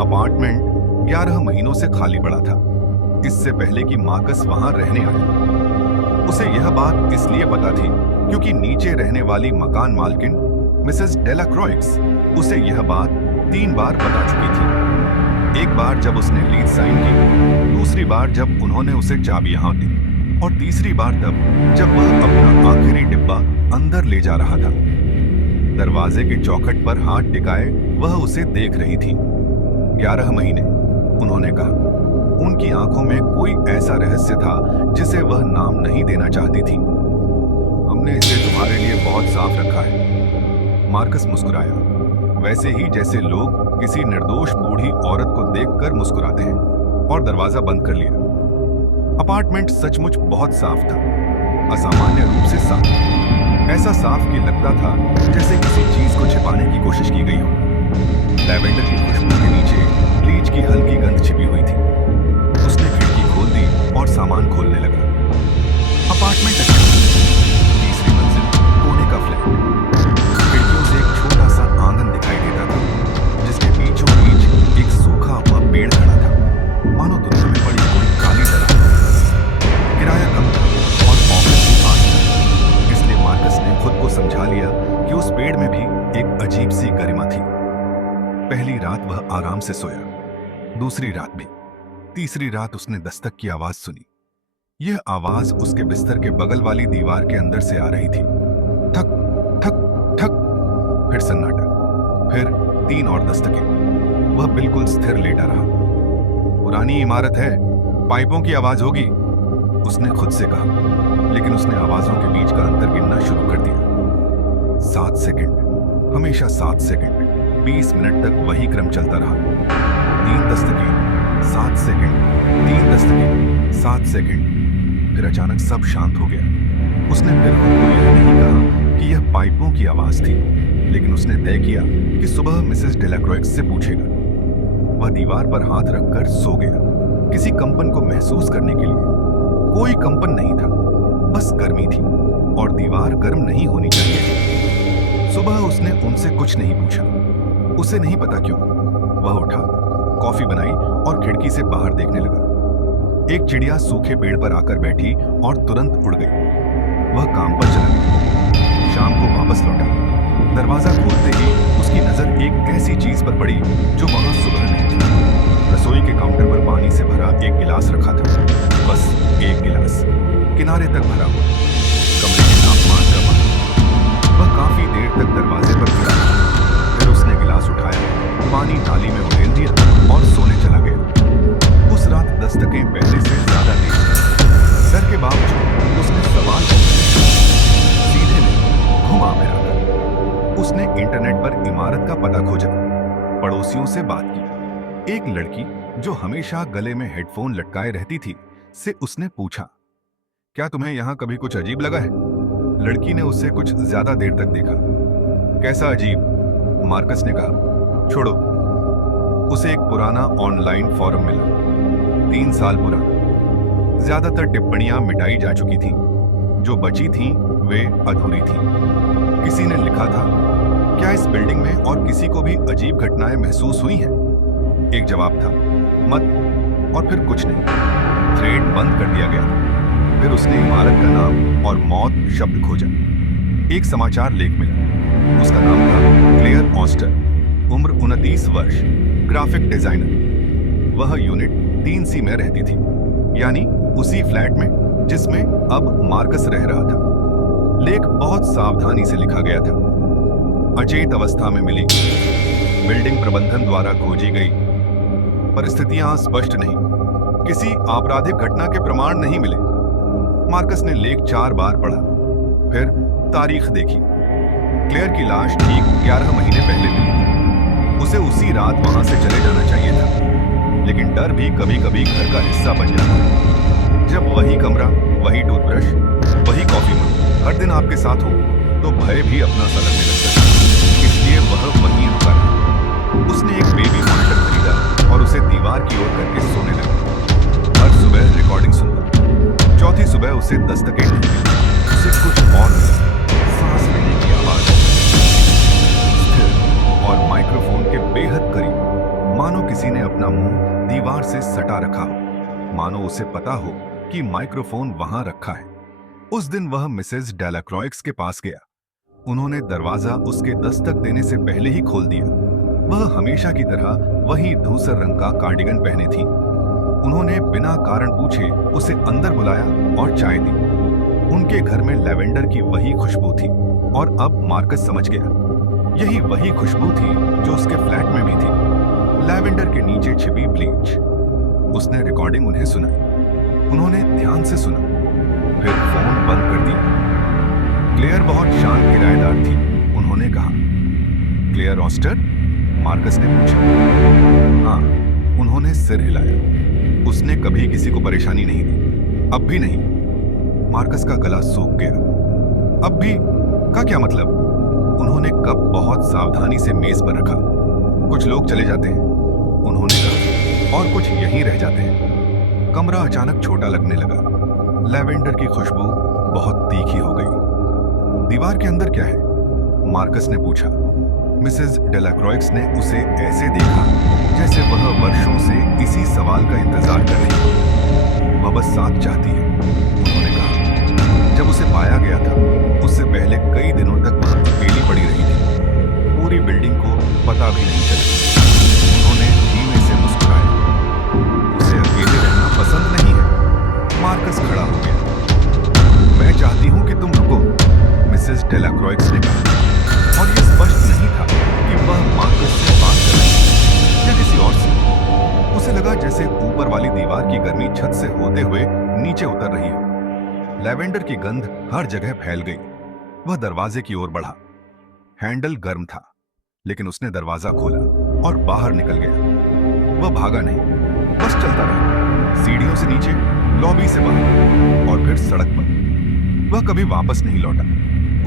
Apartment 11 महीनों से खाली पड़ा था, इससे पहले कि मार्कस वहां रहने आया। उसे यह बात इसलिए पता थी क्योंकि नीचे रहने वाली मकान मालकिन मिसेस डेलाक्रॉइक्स उसे यह बात 3 बार बता चुकी थी। एक बार जब उसने लीज साइन की, दूसरी बार जब उन्होंने उसे चाबियां दी, और तीसरी बार तब जब वह अपना आखिरी डिब्बा अंदर ले जा रहा था। दरवाजे के चौखट पर हाथ टिकाए वह उसे देख रही थी। 11 महीने, उन्होंने कहा। उनकी आंखों में कोई ऐसा रहस्य था जिसे वह नाम नहीं देना चाहती थी। हमने इसे तुम्हारे लिए बहुत साफ रखा है, मार्कस मुस्कुराया, वैसे ही जैसे लोग किसी निर्दोष बूढ़ी औरत को देखकर मुस्कुराते हैं, और दरवाजा बंद कर लिया। अपार्टमेंट सचमुच बहुत साफ था, असामान्य रूप से साफ, ऐसा साफ कि लगता था जैसे किसी चीज को छिपाने की कोशिश की गई हो। लैवेंडर की खुशबू के नीचे ब्लीच की हल्की गंध छिपी हुई थी। उसने खिड़की खोल दी और सामान खोलने लगा। अपार्टमेंट तीसरी मंजिल, कोने का फ्लैट। खिड़कियों से एक छोटा सा आंगन दिखाई देता था, जिसके बीचों बीच एक सूखा हुआ पेड़ खड़ा था, मानो दुनिया में बड़ी कोई काली तरह। किराया कम था और ऑफिस भी पास था, इसलिए मार्कस ने खुद को समझा लिया कि उस पेड़ में भी एक अजीब सी गरिमा थी। पहली रात वह आराम से सोया, दूसरी रात भी, तीसरी रात उसने दस्तक की आवाज सुनी। यह आवाज उसके बिस्तर के बगल वाली दीवार के अंदर से आ रही थी। ठक ठक ठक, फिर सन्नाटा, फिर 3 और दस्तकें। वह बिल्कुल स्थिर लेटा रहा। पुरानी इमारत है, पाइपों की आवाज होगी, उसने खुद से कहा, लेकिन उसने आवाजों के बीच का अंतर गिनना शुरू कर दिया। 7 सेकंड, हमेशा 7 सेकंड, 20 मिनट तक वही क्रम चलता रहा। 3 दस्तकें, 7 सेकंड, 3 दस्तकें, 7 सेकंड, फिर अचानक सब शांत हो गया। उसने फिर खुद को यह नहीं कहा कि यह पाइपों की आवाज थी, लेकिन उसने तय किया कि सुबह मिसेस डेलाक्रॉइक्स से पूछेगा। वह दीवार पर हाथ रखकर सो गया, किसी कंपन को महसूस करने के लिए। कोई कंपन नहीं था, बस गर्मी थी, और दीवार गर्म नहीं होनी चाहिए। सुबह उसने उनसे कुछ नहीं पूछा, उसे नहीं पता क्यों। वह उठा, कॉफी बनाई और खिड़की से बाहर देखने लगा। एक चिड़िया सूखे पेड़ पर आकर बैठी और तुरंत उड़ गई। वह काम पर चला गया। शाम को वापस लौटा। दरवाजा खोलते ही उसकी नजर एक ऐसी चीज पर पड़ी जो वहां सुबह नहीं थी। रसोई के काउंटर पर पानी से भरा एक गिलास रखा था, बस एक गिलास, किनारे तक भरा हुआ, कमरे के तापमान का पानी। वह काफी देर तक दरवाजे पर खड़ा रहा, फिर उसने गिलास उठाया, पानी थाली में उड़ेल दिया और सोने चला गया। उस रात दस्तकें पहले से ज्यादा तेज थीं। डर के बावजूद उसने सवाल सीधे नहीं, घुमा फिरा कर उसने इंटरनेट पर इमारत का पता खोजा, पड़ोसियों से बात की। एक लड़की जो हमेशा गले में हेडफोन लटकाए रहती थी से उसने पूछा, क्या तुम्हें यहां कभी कुछ अजीब लगा है? लड़की ने उसे कुछ ज्यादा देर तक देखा। कैसा अजीब? मार्कस ने कहा। छोड़ो। उसे एक पुराना ऑनलाइन फॉरम मिला, 3 साल पुराना। ज्यादातर टिप्पणियां मिटाई जा चुकी थीं, जो बची थीं वे अधूरी थीं। किसी ने लिखा था, क्या इस बिल्डिंग में और किसी को भी अजीब घटनाएं महसूस हुई हैं? एक जवाब था, मत, और फिर कुछ नहीं। थ्रेड बंद कर दिया गया। फिर उसने इमारत का नाम और मौत शब्द खोजा। एक समाचार लेख मिला, उसका नाम था क्लेयर ऑस्टर, उम्र 29 वर्ष, ग्राफिक डिजाइनर। वह यूनिट 3C में रहती थी, यानी उसी फ्लैट में जिसमें अब मार्कस रह रहा था। लेख बहुत सावधानी से लिखा गया था। अचेत अवस्था में मिली, बिल्डिंग प्रबंधन द्वारा खोजी गई, परिस्थितियां स्पष्ट नहीं, किसी आपराधिक घटना के प्रमाण नहीं मिले। मार्कस ने लेख 4 बार पढ़ा, फिर तारीख देखी। क्लेयर की लाश ठीक 11 महीने पहले मिली। उसे उसी रात वहां से चले जाना चाहिए था, लेकिन डर भी कभी कभी घर का हिस्सा बन जाता है। जब वही कमरा, वही टूथब्रश, वही कॉफी मग हर दिन आपके साथ हो, तो भय भी अपना सा लगने लगता है। इसलिए वह वहीं रुका रहा। उसने एक बेबी मॉनिटर खरीदा और उसे दीवार की ओर करके सोने लगा। हर सुबह रिकॉर्डिंग सुनता। चौथी सुबह उसे दस्तकें नहीं मिली, उसे कुछ और सांस लेने की आवाज, स्थिर और माइक्रोफोन के बेहद करीब, मानो किसी ने अपना मुंह दीवार से सटा रखा हो, मानो उसे पता हो कि माइक्रोफोन वहां रखा है। उस दिन वह मिसेस डेलाक्रॉइक्स के पास गया। उन्होंने दरवाजा उसके दस्तक देने से पहले ही खोल दिया। वह हमेशा की तरह वही धूसर रंग का कार्डिगन पहने थी। उन्होंने बिना कारण पूछे उसे अंदर बुलाया और चाय दी। उनके घर में लैवेंडर की वही खुशबू थी और अब मार्कस समझ गया, यही वही खुशबू थी जो उसके फ्लैट में भी थी, लैवेंडर के नीचे छिपी ब्लीच। उसने रिकॉर्डिंग उन्हें सुनाई। उन्होंने ध्यान से सुना, फिर फोन बंद कर दिया। क्लेयर बहुत शांत किराएदार थी। उन्होंने कहा, क्लेयर ऑस्टर? मार्कस ने पूछा। हाँ, उन्होंने सिर हिलाया। उसने कभी किसी को परेशानी नहीं दी, अब भी नहीं। मार्कस का गला सूख गया। अब भी का क्या मतलब? उन्होंने कप बहुत सावधानी से मेज पर रखा। कुछ लोग चले जाते हैं, उन्होंने कहा, और कुछ यहीं रह जाते हैं। कमरा अचानक छोटा लगने लगा। लैवेंडर की खुशबू बहुत तीखी हो गई। दीवार के अंदर क्या है? मार्कस ने पूछा। मिसेस डेलाक्रॉइक्स ने उसे ऐसे देखा जैसे वह वर्षों से इसी सवाल का इंतजार कर रही हो। वह बस साथ चाहती है, उन्होंने कहा। जब उसे पाया गया था, उससे पहले कई दिनों तक वह अकेली पड़ी रही थी। पूरी बिल्डिंग को पता भी नहीं चला। उन्होंने धीमे से मुस्कुराया। उसे अकेले रहना पसंद नहीं है। मार्कस खड़ा हो गया। मैं चाहती हूं कि तुम रुको, मिसेस डेलाक्रॉइक्स ने कहा। और यह स्पष्ट नहीं था कि वह मार्कस से बात कर रही है या किसी और से। उसे लगा जैसे ऊपर वाली दीवार की गर्मी छत से होते हुए नीचे उतर रही हो। लैवेंडर की गंध हर जगह फैल गई। वह दरवाजे की ओर बढ़ा। हैंडल गर्म था, लेकिन उसने दरवाजा खोला और बाहर निकल गया। वह भागा नहीं, बस चलता रहा, सीढ़ियों से नीचे, लॉबी से बाहर और फिर सड़क पर। वह कभी वापस नहीं लौटा।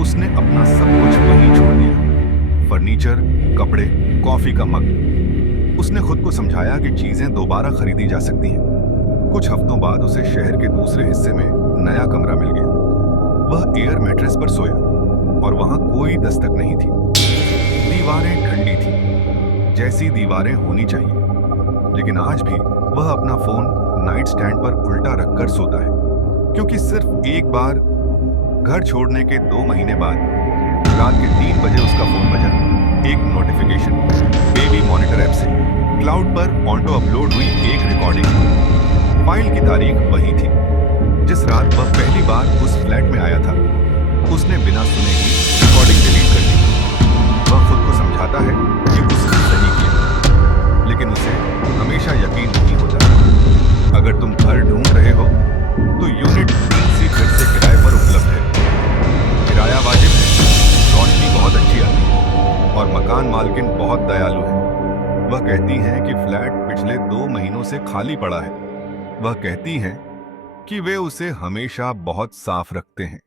उसने अपना सब कुछ वहीं छोड़ दिया, फर्नीचर, कपड़े, कॉफी का मग। उसने खुद को समझाया कि चीजें दोबारा खरीदी जा सकती हैं। कुछ हफ्तों बाद उसे शहर के दूसरे हिस्से में नया कमरा मिल गया। वह एयर मैट्रेस पर सोया और वहां कोई दस्तक नहीं थी। दीवारें ठंडी थी, जैसी दीवारें होनी चाहिए। लेकिन आज भी वह अपना फोन नाइट स्टैंड पर उल्टा रखकर सोता है, क्योंकि सिर्फ एक बार घर छोड़ने के 2 महीने बाद रात के 3 बजे उसका फोन बजा। एक नोटिफिकेशन बेबी मॉनिटर ऐप से। क्लाउड पर ऑटो अपलोड हुई एक रिकॉर्डिंग। फाइल की तारीख वही थी जिस रात वह पहली बार उस फ्लैट में आया था। उसने बिना सुने ही रिकॉर्डिंग डिलीट कर दी। वह खुद को समझाता है कि उसने सही किया, लेकिन उसे हमेशा यकीन नहीं होता। अगर तुम घर ढूंढ रहे हो तो यूनिट 3C फिर से किराए पर उपलब्ध है। किराया वाजिब है, रोशनी बहुत अच्छी आती है और मकान मालकिन बहुत दयालु है। वह कहती हैं कि फ्लैट पिछले 2 महीनों से खाली पड़ा है। वह कहती हैं कि वे उसे हमेशा बहुत साफ रखते हैं।